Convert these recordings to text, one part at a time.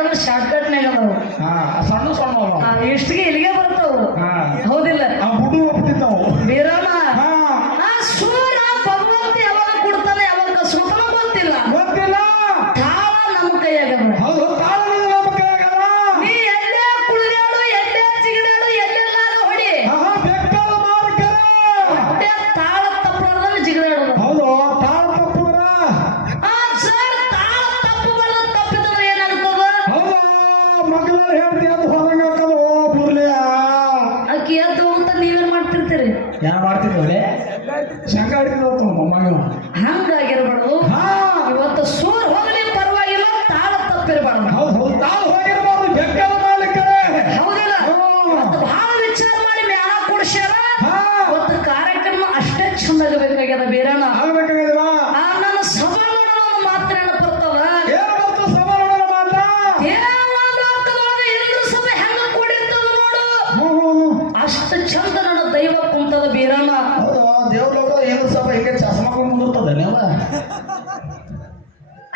ಯಾಕಂದ್ರೆ ಶಾರ್ಟ್ಕಟ್ನಾಗ ಅದಾವು ಹಾ ಸಣ್ಣ ಸಣ್ಣ ಇಷ್ಟಿಗೆ ಇಲ್ಲಿಗೆ ಬರ್ತಾವು ಹೌದಿಲ್ಲ. ಆ ಬೀರಮ್ಮ ಮಾಡ್ತಿರ್ತೀರಿ? ಯಾ ಮಾಡ್ತಿದ್ವಲೆ ಶಂಕ ಹಿಡಿದ ಮೊಮ್ಮಗ ಹಂಗಾಗಿರ್ಬಾರ್ದು. ಇವತ್ತು ಸೂರ್ ಹೋಗಲಿ ಪರವಾಗಿಲ್ಲ ತಾಳ ತಪ್ಪಿರಬಾರ್ದು. ಹೌದು ಹೌದು ತಾಳು ಹೋಗಿರಬಾರ್ದು ಬೆಕ್ಕದ ಮಾಲೀಕರೇ ಹೌದಿಲ್ಲ. ಇವತ್ತು ಬಹಳ ವಿಚಾರ ಮಾಡಿ ಮ್ಯಾಲ ಕೊಡ್ಸ್ಯಾರ. ಇವತ್ತು ಕಾರ್ಯಕ್ರಮ ಅಷ್ಟೇ ಚಂದಾಗಬೇಕಾಗ್ಯದ ಬೇರೆನ ಆಗ್ಬೇಕಾಗಿಲ್ವಾ ಆ ನನ್ನ ಸಭಾ ಒಂದು ಮಾತ್ರ? ಏನು ಸಭೆ ಹೆಂಗ ಕೂಡಿರ್ತದ ನೋಡು. ಹ್ಮ್. ಅಷ್ಟು ಚಂದ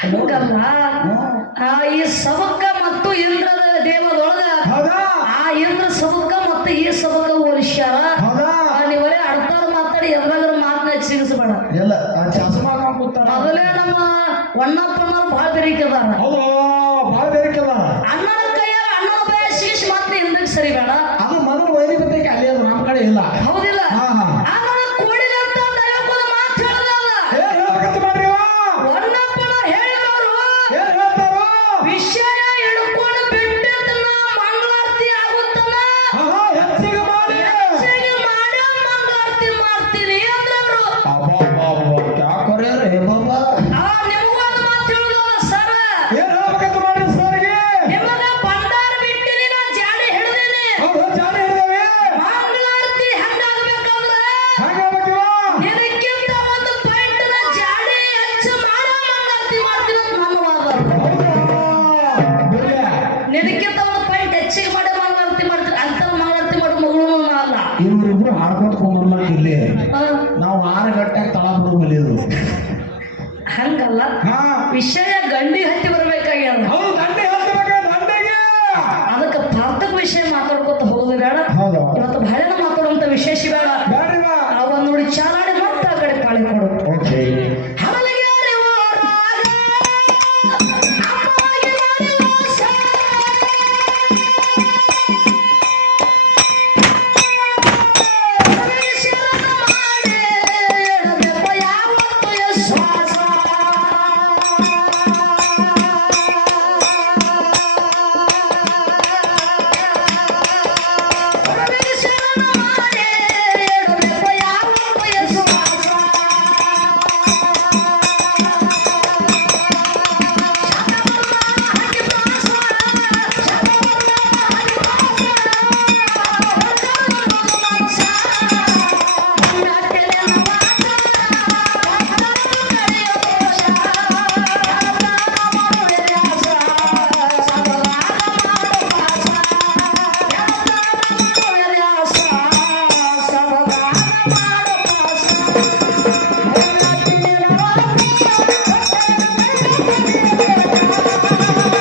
ಹಂಗಲ್ಲ ಆ ಈ ಸಬಕ ಮತ್ತು ಇಂದ್ರದ ದೇವದೊಳಗ ಆ ಇಂದ್ರ ಸಬಕ ಮತ್ತು ಈ ಸಬಕ ಹೋಲಿಸ್ಯಾರ ನೀವರೇ ಅಡ್ತಾರ ಮಾತಾಡಿ ಎದ್ರಾಗ ಮಾತನ್ನ ಸಿಗಿಸ್ಬೇಡ ಮೊದಲೇ ನಮ್ಮ ಒಣ್ಣಪ್ಪನವ್ರು ಬಹಳ ಬೇರಿಕೆ ಅದಾರ ಅಣ್ಣನ ಕೈಯಾಗ ಅಣ್ಣನ ಬಯ ಸಿಗಿಸಿ ಮತ್ತೆ ಹಿಂದಕ್ಕೆ ಸರಿಬೇಡ. ಹಾಡ್ಕೊಂತ ಕುಂದ್ರಲ್ಲ ಇಲ್ಲಿ. ನಾವು ಆರು ಗಂಟೆಗೆ ತಳ ಬಿಡು ಬಲಿಯೋದು ಹಂಗಲ್ಲ? ವಿಷಯ ಗಂಡಿ ಹತ್ತಿ ಬರ್ಬೇಕಾಗ್ಯದ. ಅದಕ್ಕೆ ಪಾರ್ಥಕ ವಿಷಯ ಮಾತಾಡ್ಕೊತ ಹೋಗೋದು ಬೇಡ. ಇವತ್ತು ಬಹಳ ಮಾತಾಡುವಂತ ವಿಶೇಷ ಬೇಡ. ಅವನ್ ನೋಡಿ ಚಾಳ